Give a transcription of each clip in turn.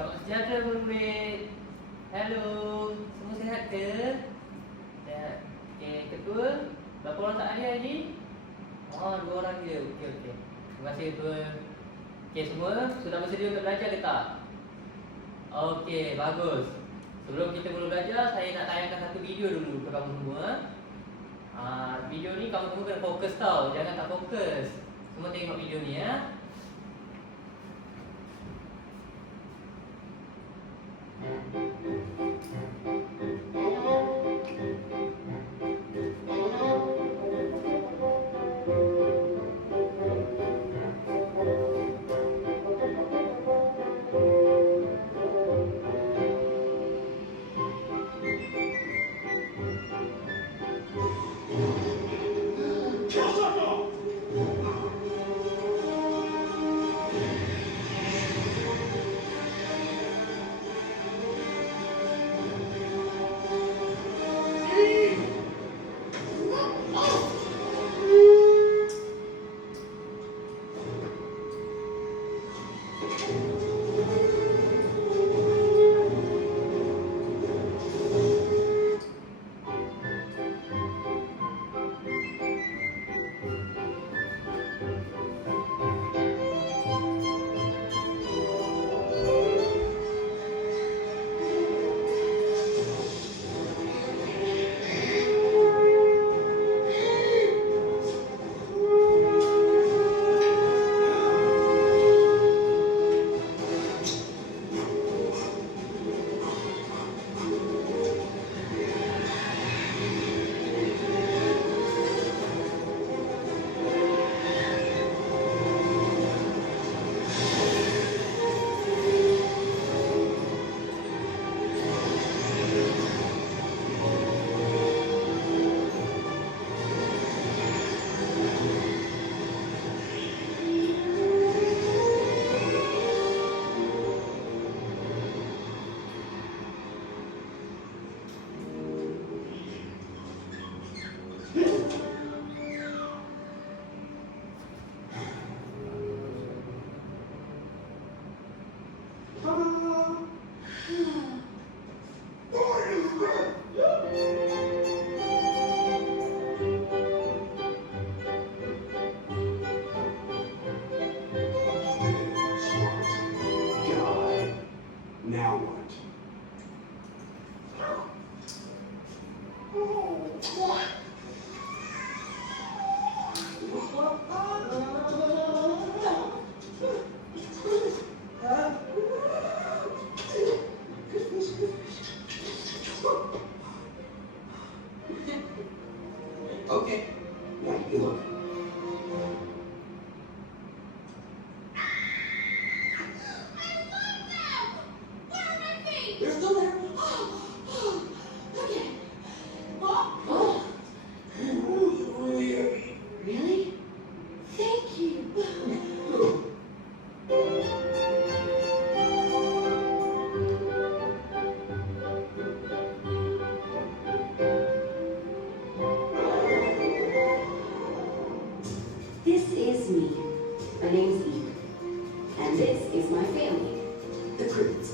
Selamat sejahtera murid. Hello, semua sihat ke? Sihat. Okey, ketua, berapa orang tak hadir hari ni? Oh, 2 orang je. Okey. Terima kasih ketua. Okey, semua sudah bersedia untuk belajar ke tak? Okey, bagus. Sebelum kita mula belajar, saya nak tayangkan satu video dulu untuk kamu semua. Video ni kamu semua kena fokus tau. Jangan tak fokus. Semua tengok video ni ya. Now what? Okay. Now you look. You're still there? Okay. Oh. Really heavy. Really? Thank you. This is me. My name's Eve. And this is my family, the Critters.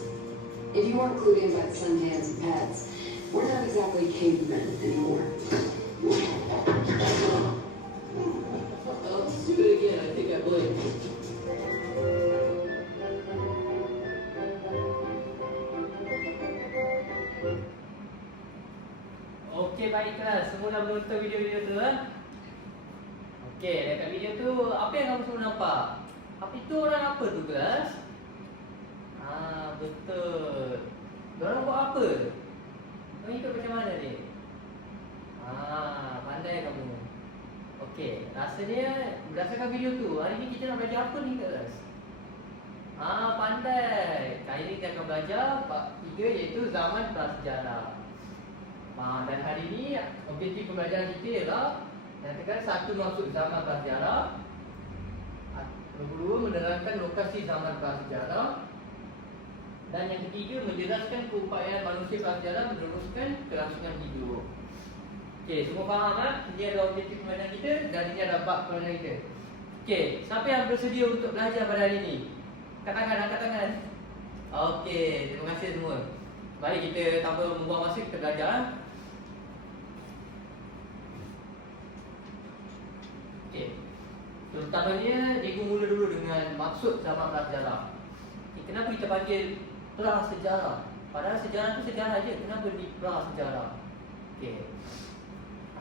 If you weren't clued in by the Sundance and Pats, we're not exactly cavemen anymore. Let's do it again. I think I blinked. Okey, baiklah. Semua dah menonton video-video tu Okey, dekat video tu apa yang kamu semua nampak? Apa itu orang apa tu kelas? Betul. Diorang buat apa? Diorang ikut macam mana ni? Pandai kamu. Okey, rasanya berdasarkan video tu, hari ni kita nak belajar apa ni kelas? Pandai. Kali ni kita akan belajar bab 3 iaitu zaman prasejarah. Dan hari ni objektif pembelajaran kita ialah nyatakan satu maksud zaman prasejarah, kedua menerangkan lokasi zaman prasejarah, dan yang ketiga menjelaskan keupayaan manusia prasejarah meneruskan kelangsungan hidup. Okey, semua faham tak? Ini adalah objektif pembelajaran kita dan ini adalah bab pembelajaran kita. Okey, siapa yang bersedia untuk belajar pada hari ini? Angkat tangan, angkat tangan. Okey, terima kasih semua. Mari kita tanpa membuang masa kita belajar. Okey. Terutamanya cikgu mula dulu dengan maksud zaman prasejarah. Kenapa kita panggil prasejarah? Padahal sejarah tu sejarah je. Kenapa di prasejarah? Okey.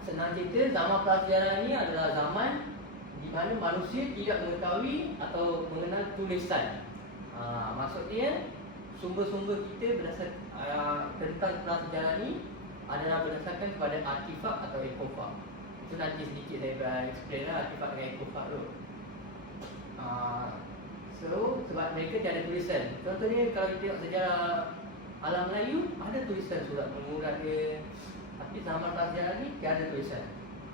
Senang cerita, zaman prasejarah ni adalah zaman di mana manusia tidak mengetahui atau mengenal tulisan. Maksudnya sumber-sumber kita tentang prasejarah ni adalah berdasarkan kepada artifak atau ekofak. Itu nanti sedikit saya explain lah artifak dengan ekofak tu. So, sebab mereka tiada tulisan. Contohnya kalau kita tengok sejarah alam Melayu, ada tulisan surat pengurat dia. Tapi zaman prasejarah ni tiada tulisan.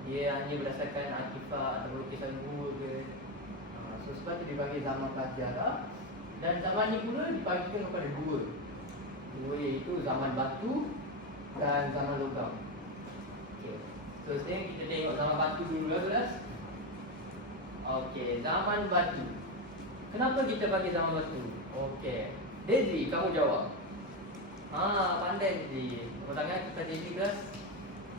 Dia hanya berdasarkan artifak atau lukisan gua ke. So sebab tu dipanggil zaman prasejarah. Dan zaman ni pula dipanggilkan kepada dua. Dua iaitu zaman batu dan zaman logam. Okay. So sekarang kita tengok zaman batu dulu lah kelas. Okey, zaman batu. Kenapa kita panggil zaman batu? Okey. Dezri, kamu jawab. Pandai Dezri. Tepuk tangan kita Dezri kelas.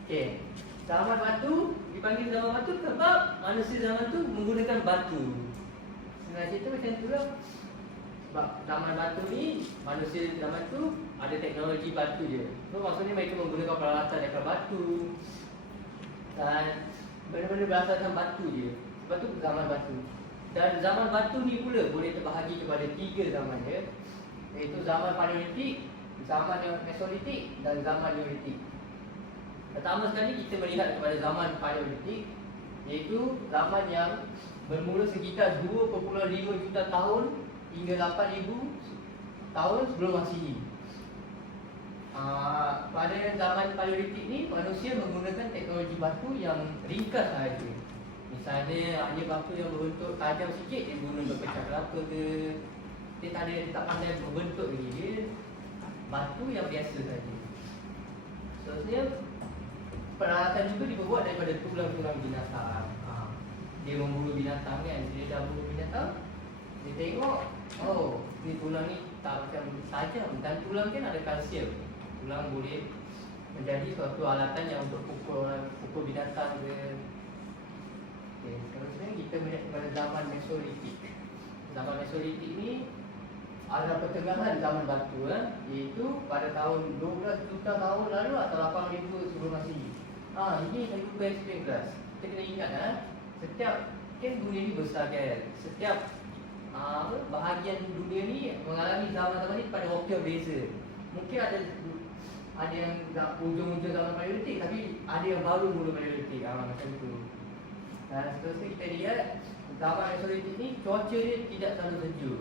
Okey. Zaman batu dipanggil zaman batu sebab manusia zaman tu menggunakan batu. Senang cerita macam tu lah. Sebab zaman batu ni, manusia zaman tu ada teknologi batu je. So maksudnya mereka menggunakan peralatan daripada batu dan benda-benda berasaskan batu je. Sebab tu zaman batu. Dan zaman batu ni pula boleh terbahagi kepada 3 zaman dia, iaitu zaman Paleolitik, zaman Mesolitik dan zaman Neolitik. Pertama sekali kita melihat kepada zaman Paleolitik, iaitu zaman yang bermula sekitar 2.5 juta tahun hingga 8,000 tahun sebelum Masihi. Pada zaman Paleolitik ni, manusia menggunakan teknologi batu yang ringkas sahaja. Misalnya hanya batu yang berbentuk tajam sikit, dia guna untuk pecah kelapa ke. Dia tak pandai berbentuk lagi. Dia batu yang biasa saja. Seterusnya, peralatan juga dibuat daripada tulang-tulang binatang. Dia memburu binatang kan. Dia dah buru binatang, dia tengok, oh, ni tulang ni tak macam tajam. Dan tulang kan ada kalsium. Tulang boleh menjadi suatu alatan yang untuk pukul binatang ke. Okay, seterusnya kita melihat kepada zaman Mesolitik. Zaman Mesolitik ni adalah pertengahan zaman batu, iaitu pada tahun 12 juta tahun lalu atau 8,000 sebelum Masihi. Ini saya cuba explain kelas. Kita kena ingat setiap kan dunia ni besar kan. Setiap bahagian dunia ni mengalami zaman-zaman ni pada waktu yang beza. Mungkin ada yang ujung-ujung zaman Paleolitik, tapi ada yang baru mula Paleolitik, macam tu. Dan seterusnya kita lihat zaman Mesolitik ni cuaca dia tidak terlalu sejuk.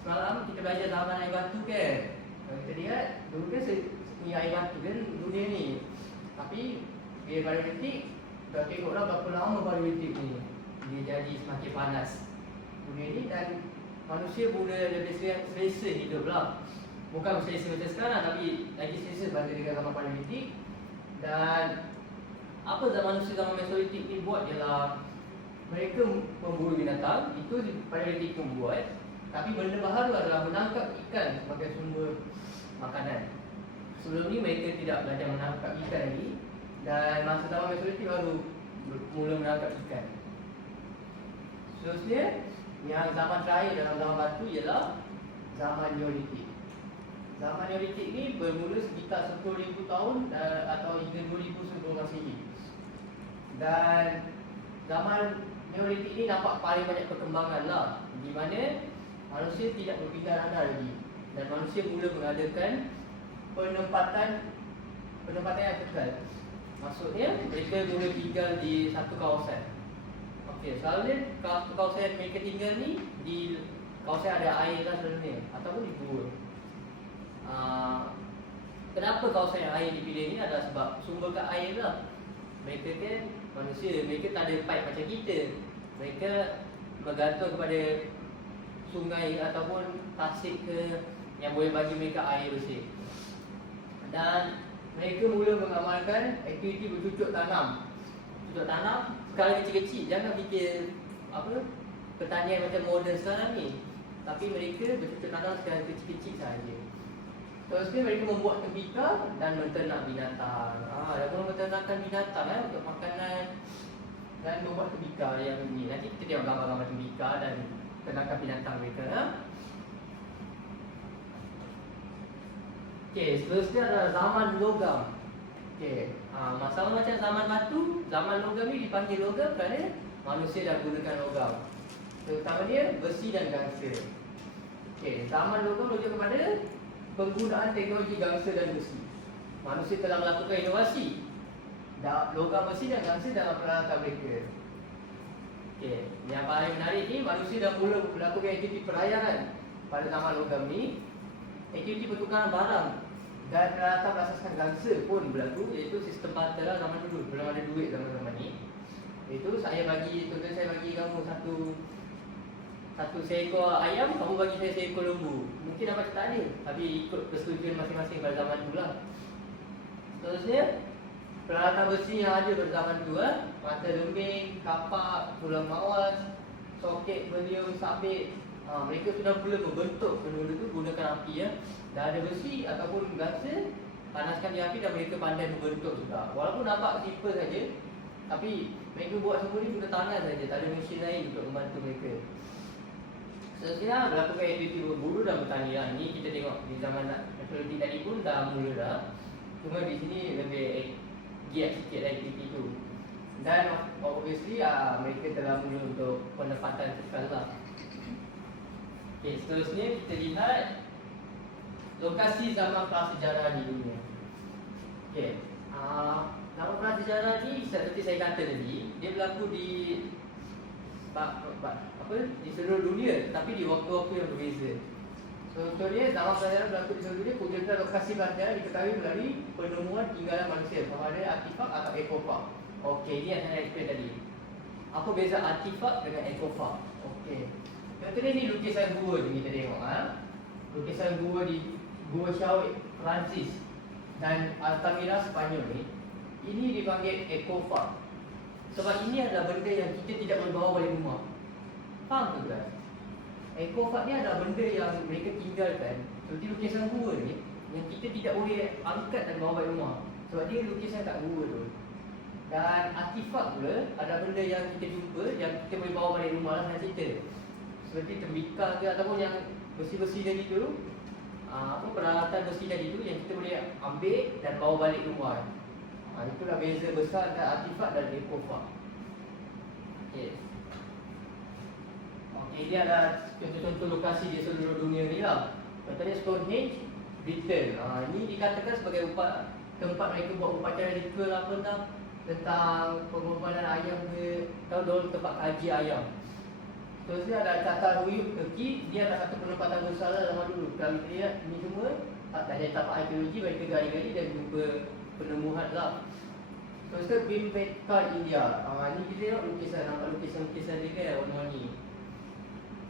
Semalam kita belajar zaman air batu kan. Kalau kita lihat dulu kan ni air batu kan dunia ni. Tapi bila Paleolitik, kita tengoklah berapa lama Paleolitik ni dia jadi semakin panas dunia ni, dan manusia mula lebih selesa hidup lah. Bukan selesa macam sekarang, tapi lagi selesa berbanding dengan zaman Paleolitik. Dan apa manusia zaman Mesolitik ni buat ialah mereka memburu binatang. Itu Paleolitik pun buat. Tapi benda baharu adalah menangkap ikan sebagai sumber makanan. Sebelum ni mereka tidak belajar menangkap ikan lagi. Dan masa zaman Mesolitik baru mula menangkap ikan. Seterusnya, yang zaman terakhir dalam zaman batu ialah zaman Neolitik. Zaman Neolitik ni bermula sekitar 10,000 tahun atau hingga 2,000 sebelum Masihi. Dan zaman Neolitik ni nampak paling banyak perkembangan lah, di mana manusia tidak berpindah randah lagi. Dan manusia mula mengadakan penempatan yang kekal. Maksudnya mereka mula tinggal di satu kawasan. Okey, selalunya satu kawasan yang mereka tinggal ni di kawasan ada air lah selalunya, ataupun di gua. Kenapa kawasan yang air dipilih ni adalah sebab sumber ke air lah. Mereka kan manusia, mereka tak ada pipe macam kita. Mereka bergantung kepada sungai ataupun tasik ke yang boleh bagi mereka air bersih. Dan mereka mula mengamalkan aktiviti bercucuk tanam. Bercucuk tanam skala kecil-kecil. Jangan fikir pertanian macam moden sekarang ni. tapi mereka betul-betul tanam secara kecil-kecil sahaja. Seterusnya mereka membuat tembikar dan menternak binatang. Dan menternakan binatang untuk makanan dan membuat tembikar yang ini. Nanti kita tengok gambar-gambar tembikar dan ternakan binatang mereka. Okey, seterusnya adalah zaman logam. Okey, sama macam zaman batu, zaman logam ni dipanggil logam kerana manusia dah gunakan logam. Terutamanya besi dan gangsa. Okey, zaman logam merujuk kepada penggunaan teknologi gangsa dan besi. Manusia telah melakukan inovasi logam besi dan gangsa dalam peralatan mereka. Okey, yang paling menarik ni, manusia dah mula melakukan aktiviti pelayaran pada zaman logam ni. Aktiviti pertukaran barang dan peralatan berasaskan gangsa pun berlaku, iaitu sistem barter lah zaman dulu. Belum ada duit zaman-zaman ni. Itu saya bagi kamu satu seekor ayam, kamu bagi saya seekor lembu. Mungkin dapat tak ada, tapi ikut persetujuan masing-masing pada zaman dulu lah. Seterusnya, peralatan besi yang ada pada zaman dulu mata lembing, kapak, tulang mawas, soket, beliung, sabit. Mereka sudah mula membentuk benda-benda itu gunakan api Dah ada besi ataupun gangsa, panaskan di api dan mereka pandai membentuk juga. Walaupun nampak simple saja, tapi mereka buat semua ni guna tangan saja, tak ada mesin lain untuk membantu mereka. Seterusnya, melakukan aktiviti berburu dan bertani. Ini kita tengok di zaman teknologi tadi pun dah mula dah. Cuma di sini lebih giat sikit aktiviti itu. Dan obviously mereka telah mula untuk penempatan sekali lah. Okay, seterusnya kita lihat lokasi zaman prasejarah di dunia. Okay, zaman prasejarah ni seperti saya kata tadi, dia berlaku di di seluruh dunia, tapi di waktu-waktu yang berbeza. Contohnya zaman prasejarah berlaku di seluruh dunia. Kejadian lokasi prasejarah diketahui melalui penemuan tinggalan manusia, sama ada artifak atau ekofak. Okey, ini yang saya explain tadi. Apa beza artifak dengan ekofak? Okey. Contohnya ni lukisan gua ni kita tengok Lukisan gua di Gua Syawik Perancis dan Altamira Sepanyol ni. Ini dipanggil ekofak. Sebab ini adalah benda yang kita tidak boleh bawa balik rumah. Faham ke guys? Ekofak ni adalah benda yang mereka tinggalkan. Seperti lukisan gua ni, yang kita tidak boleh angkat dan bawa balik rumah, sebab dia lukisan kat gua tu. Dan artifak pula adalah benda yang kita jumpa, yang kita boleh bawa balik rumah lah, nak cerita. Seperti tembikar ke ataupun yang besi-besi tadi tu, peralatan besi tadi tu yang kita boleh ambil dan bawa balik rumah. Itulah beza besar antara artifak dan ekofak. Okey. Ini adalah contoh-contoh lokasi di seluruh dunia ni lah. Contohnya Stonehenge, Britain. Ini dikatakan sebagai tempat mereka buat upacara ritual apa tentang pengorbanan ayam ke, tahu dulu tempat kaji ayam. Terusnya ada Çatalhöyük Turki. Dia adalah satu penempatan besar zaman dulu. Kalau kita lihat ini semua tak ada tapak arkeologi, mereka gali-gali dan jumpa penemuan lah. Terusnya Bhimbetka India. Ini kita tengok lukisan, nampak lukisan-lukisan dia kan warna-warni.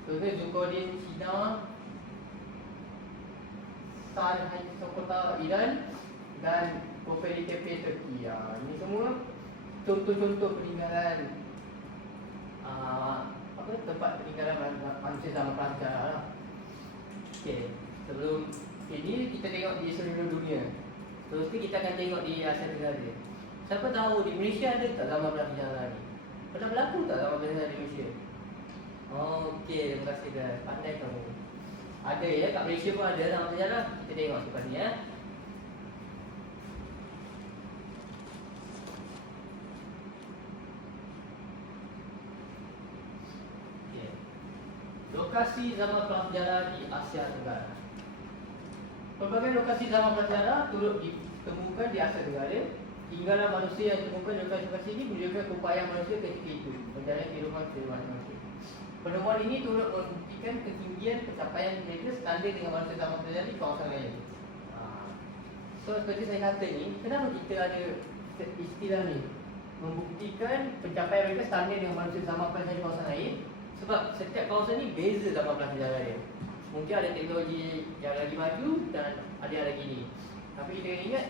Terusnya Zukodin China, Sarhayesokota Iran dan Göbekli Tepe Turki. Ini semua contoh-contoh peninggalan tempat peninggalan manusia zaman prasejarah lah. Okey, sebelum ini kita tengok di seluruh dunia. Terus ni kita akan tengok di Asia Tenggara. Siapa tahu di Malaysia ada tak zaman prasejarah ni? Pernah berlaku tak zaman prasejarah di Malaysia? Okey, terima kasih guys. Pandai kamu. Ada ya, kat Malaysia pun ada zaman prasejarah. Kita tengok selepas ni ya. Lokasi zaman prasejarah di Asia Tenggara. Pelbagai lokasi zaman prasejarah turut ditemukan di Asia Tenggara. Tinggalan manusia yang ditemukan di lokasi-lokasi ini menunjukkan keupayaan manusia ketika itu menjalani kehidupan manusia. Penemuan ini turut membuktikan ketinggian pencapaian mereka standar dengan manusia zaman prasejarah di kawasan lain. So seperti saya kata ni, kenapa kita ada istilah ni? Membuktikan pencapaian mereka standar dengan manusia zaman prasejarah di kawasan lain. Sebab setiap kawasan ni beza zaman prasejarah dia. Mungkin ada teknologi yang lagi maju dan ada yang lagi ni. Tapi kita ingat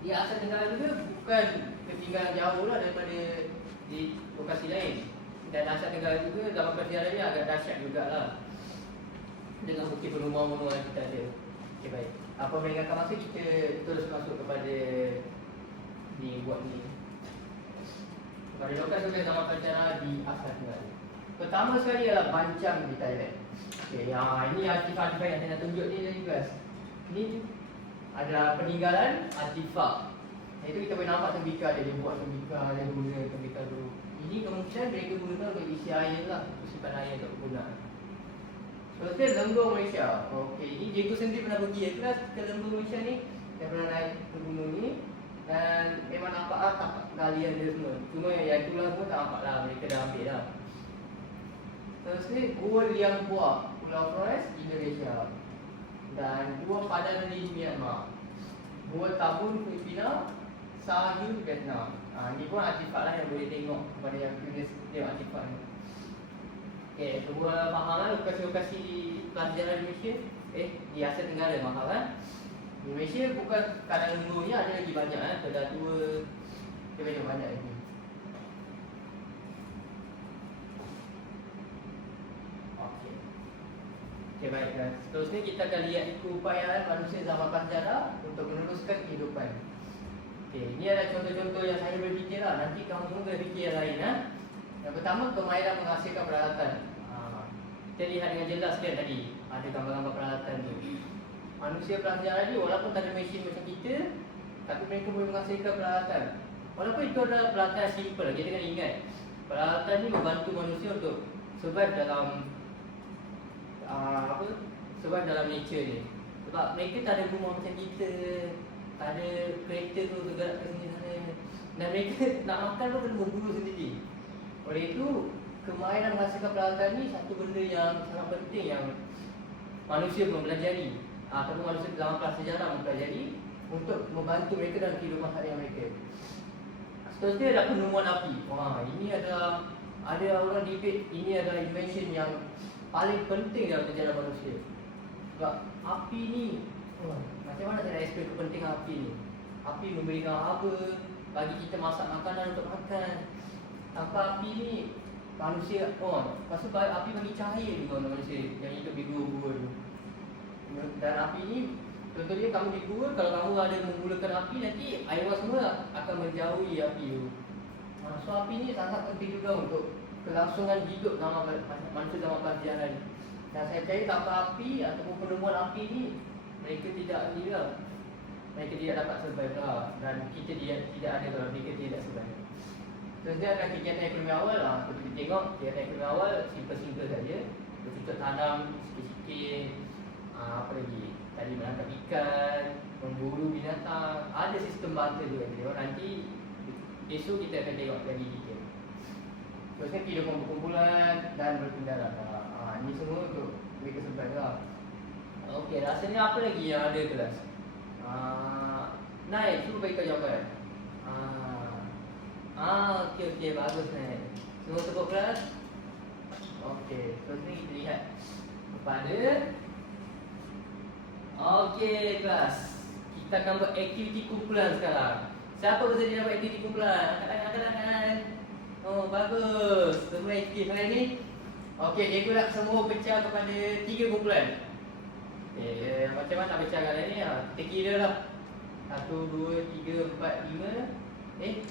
di Asia Tenggara juga bukan ketinggalan jauh lah daripada di lokasi lain. Dan Asia Tenggara juga zaman prasejarah ni agak dahsyat jugalah. dengan bukti penemuan-penemuan yang kita ada. Okey, baik. Apa mereka akan masuk, kita terus masuk kepada ni, buat ni. Pada lokasi oleh zaman pelajaran di Asia Tenggara. Pertama sekali ialah Bancang di Thailand. Okey, ini artifak-artifak yang saya nak tunjuk ni tadi guys. Ni adalah peninggalan artifak. Itu kita boleh nampak tembikar dia buat tembikar, dia guna tembikar dulu. Ini kemungkinan mereka guna untuk isi air lah, untuk simpan air untuk kegunaan. Seterusnya Lembur Malaysia. Okey, ini cikgu sendiri pernah pergi kelas ke Lembur Malaysia ni. Saya pernah naik ke gunung ni. Dan memang nampak lah tak galian dia semua. Cuma yang itulah semua tak nampak lah, mereka dah ambil lah. Seterusnya Gua Liang Bua, Pulau Flores, Indonesia. Dan Gua Padang di Myanmar. Gua Tabun, Filipina. Sahil, Vietnam. Ini pun artifak lah yang boleh tengok kepada yang curious tengok artifak ni. Okey, semua faham lah lokasi-lokasi pelajaran di Malaysia. Di Asia Tenggara faham kan? Di Malaysia bukan kadang Lembur ni, ada lagi banyak kan. Kedah Tua, dia banyak lagi. Okey. Okey, baik guys. Seterusnya kita akan lihat keupayaan manusia zaman prasejarah untuk meneruskan kehidupan. Okey, ini adalah contoh-contoh yang saya berfikir lah. Nanti kamu semua kena fikir yang lain ha? Yang pertama, kemahiran menghasilkan peralatan. Kita lihat dengan jelas kan tadi, ada gambar-gambar peralatan tu. Manusia prasejarah ni walaupun tak ada mesin macam kita, tapi mereka boleh menghasilkan peralatan. Walaupun itu adalah peralatan yang simple, kita kena ingat peralatan ni membantu manusia untuk survive dalam survive dalam nature ni. Sebab mereka tak ada rumah macam kita, tak ada kereta tu bergerak ke sini sana. Dan mereka nak makan pun kena berburu sendiri. Oleh itu, kemahiran menghasilkan peralatan ni satu benda yang sangat penting yang manusia mempelajari ataupun manusia dalam prasejarah mempelajari untuk membantu mereka dalam kehidupan harian mereka. Seterusnya adalah penemuan api. Ini ada orang debate, ini adalah invention yang paling penting dalam sejarah manusia. Sebab api ni, macam mana saya nak explain kepentingan api ni? Api memberikan apa bagi kita masak makanan untuk makan. Tanpa api ni manusia lepas tu api bagi cahaya juga untuk manusia yang hidup di gua-gua tu. Dan api ni, contohnya kamu di gua, kalau kamu ada memulakan api, nanti air semua akan menjauhi api tu. So api ni sangat penting juga untuk kelangsungan hidup manusia zaman prasejarah ni. Dan saya percaya tanpa api ataupun penemuan api ni, mereka tidak dapat survive lah. Dan kita tidak ada kalau mereka tidak survive. Seterusnya adalah kegiatan ekonomi awal lah. Seperti kita tengok, kegiatan ekonomi awal simple-simple saja. Bercocok tanam sikit-sikit. Apa lagi? Tadi menangkap ikan, memburu binatang. Ada sistem barter juga. Nanti esok kita akan tengok lagi detail. Seterusnya kehidupan berkumpulan dan berkendaran. Ini semua untuk mereka survive lah. Okey, rasanya apa lagi yang ada kelas? Naik, cuba bagi kau jawapan. Okey, bagus Naik. Semua tepuk kelas. Okey, seterusnya kita lihat kepada okey kelas. Kita akan buat aktiviti kumpulan sekarang. Siapa bersedia buat aktiviti kumpulan? Angkat tangan. Oh, bagus. Semua aktif hari ni. Okey, cikgu nak semua pecah kepada 3 kumpulan. Okey, macam mana nak pecah kali ni? Kita kira lah. 1, 2, 3, 4, 5.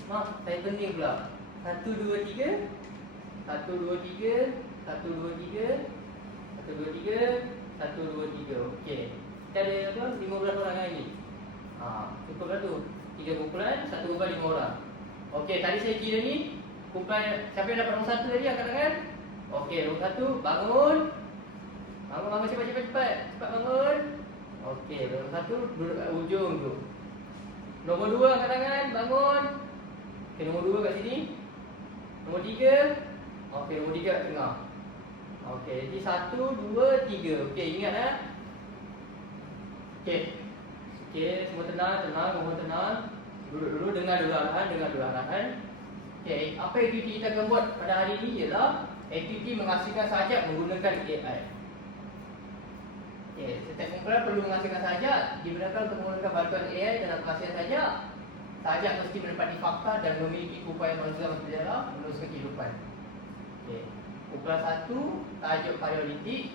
Maaf, saya pening pula. 1, 2, 3. 1, 2, 3. 1, 2, 3. 1, 2, 3. 1, 2, 3. Okey. Kita ada apa? 15 orang lagi. Cukup lah tu. 3 kumpulan, 1 kumpulan 5 orang. Okey, tadi saya kira ni kumpulan siapa yang dapat nombor 1 tadi angkat tangan. Okey, nombor 1 bangun. Bangun cepat. Cepat bangun. Okey, nombor 1 duduk kat ujung tu. Nombor 2 angkat tangan, bangun. Okey, nombor 2 kat sini. Nombor 3. Okey, nombor 3 kat tengah. Okey, jadi 1, 2, 3. Okey, ingat Okey, semua tenang, semua tenang. Duduk dengar dulu arahan. Okey, apa aktiviti kita akan buat pada hari ini ialah aktiviti menghasilkan sajak menggunakan AI. Okey, setiap kumpulan perlu menghasilkan sajak digunakan untuk menggunakan bantuan AI dalam penghasilan sajak. Sajak mesti menepati fakta dan memiliki upaya manusia bersejarah meneruskan kehidupan. Okey, kumpulan 1 tajuk paleolitik.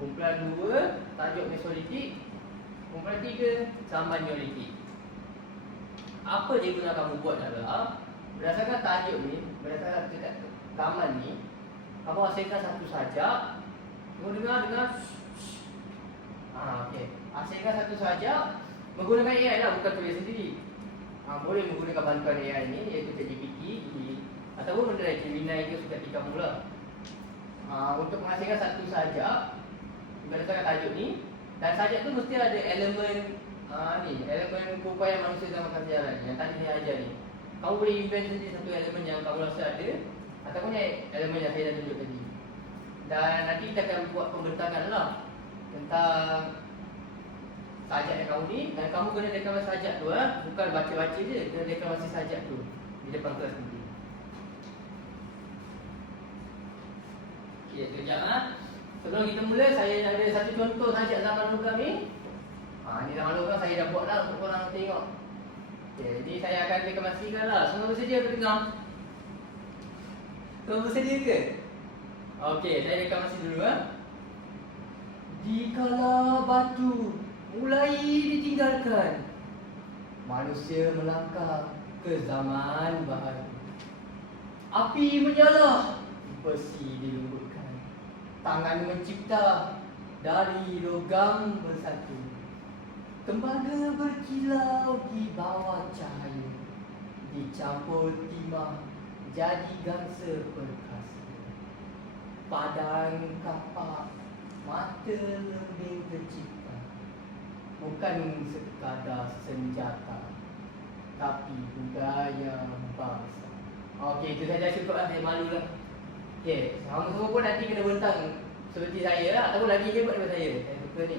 Kumpulan 2, tajuk Mesolítik. Kumpulan 3, zaman Neolitik. Apa dia guna kamu buat adalah berdasarkan tajuk ni, berdasarkan zaman ni, kamu hasilkan satu sajak. Kamu dengar. Okey. Hasilkan satu sajak menggunakan AI lah, bukan tulis sendiri. Boleh menggunakan bantuan AI ni, iaitu ChatGPT ataupun benda lain, Gemini ke suka kamu lah. Untuk menghasilkan satu sajak berdasarkan tajuk ni, dan sajak tu mesti ada elemen elemen keupayaan manusia zaman sejarah ni yang tadi saya ajar ni. Kamu boleh invent sendiri satu elemen yang kamu rasa ada, ataupun elemen yang saya dah tunjuk tadi. Dan nanti kita akan buat pembentangan lah tentang sajak yang kamu ni, dan kamu kena reklamasi sajak tu bukan baca-baca je, kena reklamasi sajak tu di depan kelas nanti. Okey, sekejap Sebelum kita mula, saya ada satu contoh sajak zaman logam ni. Ni zaman logam saya dah buat lah untuk korang tengok. Okey, jadi saya akan reklamasikan lah. Semua bersedia untuk dengar? Semua bersedia ke? Okey, saya reklamasi dulu Dikala batu mulai ditinggalkan, manusia melangkah ke zaman baharu. Api menyala, besi dilembutkan, tangan mencipta dari logam bersatu. Tembaga berkilau di bawah cahaya, dicampur timah jadi gangsa perkasa. Padang kapak, mata lembing tercipta, bukan sekadar senjata, tapi budaya bangsa. Okey, itu saja cukup lah, saya malu lah. Okey, semua pun nanti kena bentang seperti saya lah, ataupun lagi hebat daripada saya. Saya suka ni.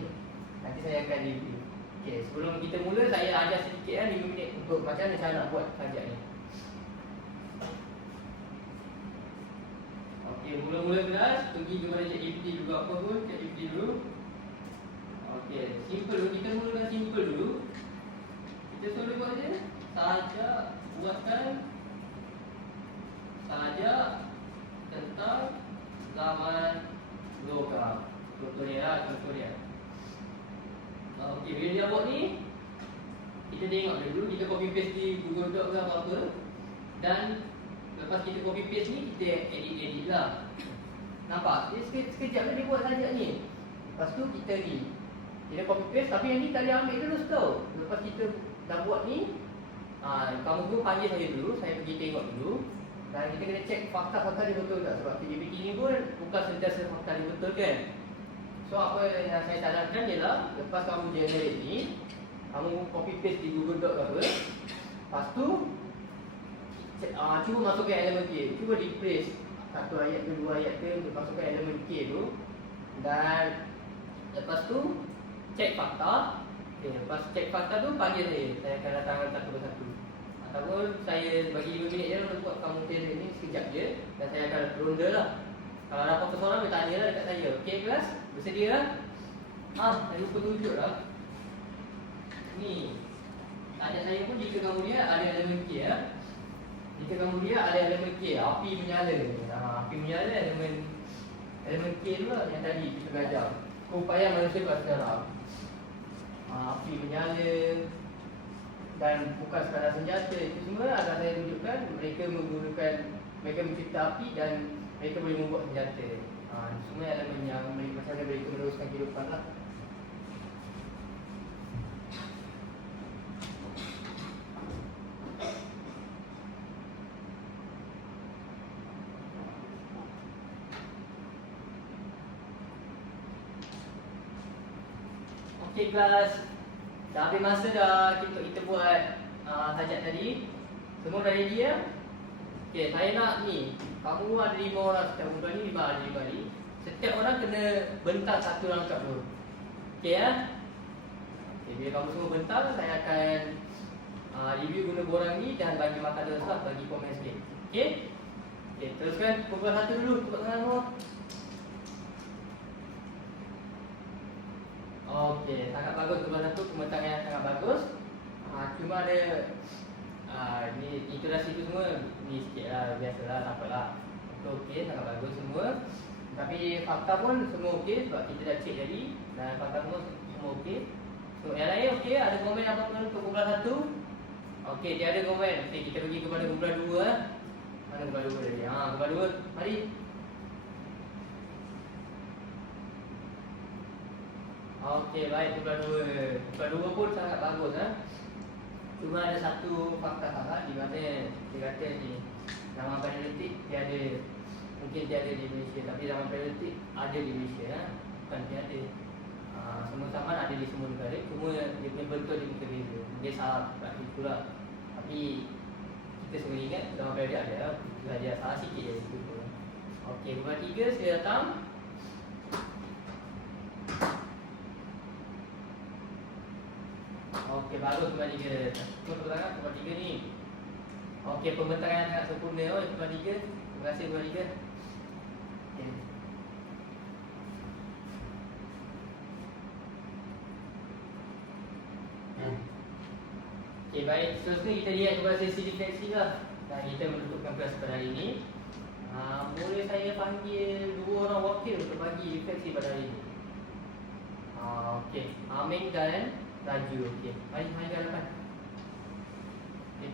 Nanti saya akan review. Okey, sebelum kita mula, saya ajar sedikit 5 minit untuk macam mana cara nak buat sajak ni. Okey, mula-mula kelas, pergi kepada ChatGPT dulu, apa pun, ChatGPT dulu. Okey, simple dulu, kita mulakan simple dulu. Kita suruh buat je, sajak, buatkan sajak tentang zaman logam. Contoh dia. Okey, bila dia buat ni, kita tengok dulu, kita copy paste di Google Doc ke apa-apa. Dan lepas kita copy paste ni, kita edit lah. Nampak? Dia sekejap dia buat sajak ni. Lepas tu kita ni, kita copy paste, tapi yang ni tak boleh ambil terus tau. Lepas kita dah buat ni, kamu dulu panggil saya dulu, saya pergi tengok dulu. Dan kita kena check fakta-fakta dia betul tak. Sebab ChatGPT ni pun bukan sentiasa fakta dia betul kan. So apa yang saya sarankan ialah, lepas kamu generate ni, kamu copy paste di Google Doc ke apa. Lepas tu cuba masukkan elemen K. Cuba replace satu ayat ke dua ayat ke untuk masukkan elemen K tu. Dan lepas tu check fakta. Okay, lepas check fakta tu panggil saya. Saya akan datangkan satu persatu. Ataupun saya bagi 5 minit je untuk buat kamu generate ni sekejap je. Dan saya akan ronda lah. Kalau ada apa-apa soalan, boleh tanya lah dekat saya. Okey kelas? Bersedia lah? Saya lupa tunjuk lah. Ni sajak saya pun jika kamu lihat ada elemen K Jika kamu lihat ada elemen K, api menyala. Api menyala elemen K tu lah yang tadi kita belajar. Keupayaan manusia bersejarah. Api menyala dan bukan sekadar senjata. Itu semua akan saya tunjukkan. Mereka mencipta api dan mereka boleh membuat senjata. Semua elemen yang macam mana mereka meneruskan kehidupan lah. Okey kelas, dah habis masa dah kita buat sajak tadi. Semua dah ready ya? Okey, saya nak ni, kamu ada 5 orang setiap bulan ni, 5 hari. Setiap orang kena bentang satu rangkap dulu. Okey ya? Okey, bila kamu semua bentang, saya akan review guna borang ni dan bagi makan terus, bagi komen sikit. Okey? Okey, teruskan kumpulan 1 dulu, tepuk tangan semua. Okey, sangat bagus kumpulan 1, pembentangan yang sangat bagus. Cuma ada ni introduksi tu semua ni sikit lah, biasalah, tak apalah. Okey, sangat bagus semua. Tapi fakta pun semua okey sebab kita dah cek tadi. Dan fakta pun semua okey. So yang lain okey, ada komen apa-apa untuk kumpulan 1? Okey, tiada komen. Okey, kita pergi kepada kumpulan 2 eh. Mana kumpulan 2 tadi? Kumpulan 2, mari. Okey, baik kumpulan 2. Kumpulan 2 pun sangat bagus eh. Cuma ada satu fakta salah di mana dia kata ni zaman paleolitik tiada, mungkin tiada di Malaysia, tapi zaman paleolitik ada di Malaysia eh. Bukan tiada. Semua zaman ada di semua negara, cuma dia punya bentuk dia berbeza. Dia salah kat situ lah. Tapi kita semua ingat zaman paleolitik ada, itu saja, salah sikit je itu. Okey, kumpulan 3 sila datang. Okey, bagus kumpulan 3. Tepuk tangan kumpulan 3 ni. Okey, pembentaran yang sangat sempurna kumpulan 3. Terima kasih kumpulan 3. Okey. Okey, baik. Seterusnya kita lihat kepada sesi refleksi lah. Dan kita menutupkan kelas pada hari ini. Boleh saya panggil 2 orang wakil untuk bagi refleksi pada hari ini? Okey, Amin dan Raju. Okey, mari ke depan. Okey.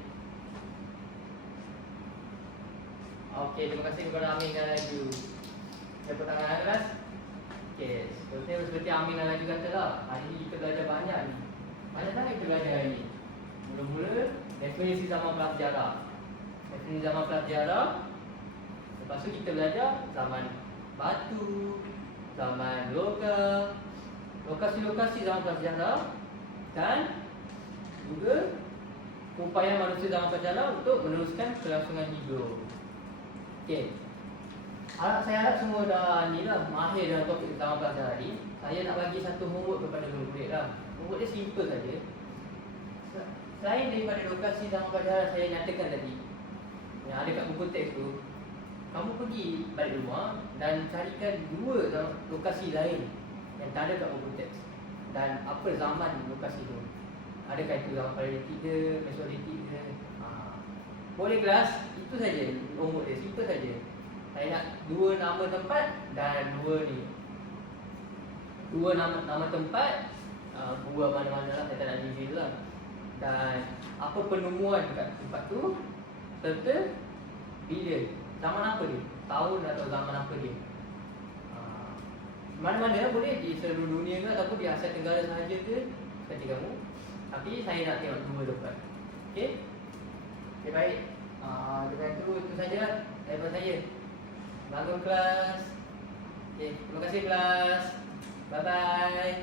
Okey, terima kasih kepada Amin dan Raju. Tepuk tangan kelas. Okey, seperti Amin dan Raju kata lah, hari ini kita belajar banyak ni. Banyak sangat kita belajar hari ini. Mula-mula definisi zaman prasejarah. Definisi zaman prasejarah. Lepas tu kita belajar zaman batu, zaman lokal, lokasi-lokasi zaman prasejarah, dan juga upaya manusia zaman prasejarah untuk meneruskan kelangsungan hidup. Okey. Saya harap semua dah ni lah, mahir dalam topik zaman prasejarah ni. Saya nak bagi satu homework kepada murid lah. Homework dia simple saja. Selain daripada lokasi zaman prasejarah saya nyatakan tadi, yang ada kat buku teks tu, kamu pergi balik rumah dan carikan 2 lokasi lain yang tak ada kat buku teks. Dan apa zaman lokasi tu? Adakah itu zaman paleolitik ke, mesolitik ke? Boleh kelas, itu saja homework dia, simple saja. Saya nak 2 nama tempat dan 2 ni. 2 nama tempat, buat mana-mana lah, saya tak nak detail lah. Dan apa penemuan kat tempat tu, serta bila, zaman apa dia, tahun atau zaman apa dia. Mana-mana boleh di seluruh dunia ke ataupun di Asia Tenggara sahaja ke, seperti kamu. Tapi saya nak tengok 2 tempat. Okey? Okey, baik. Dengan itu saja daripada saya. Bangun kelas. Okey, terima kasih kelas. Bye bye.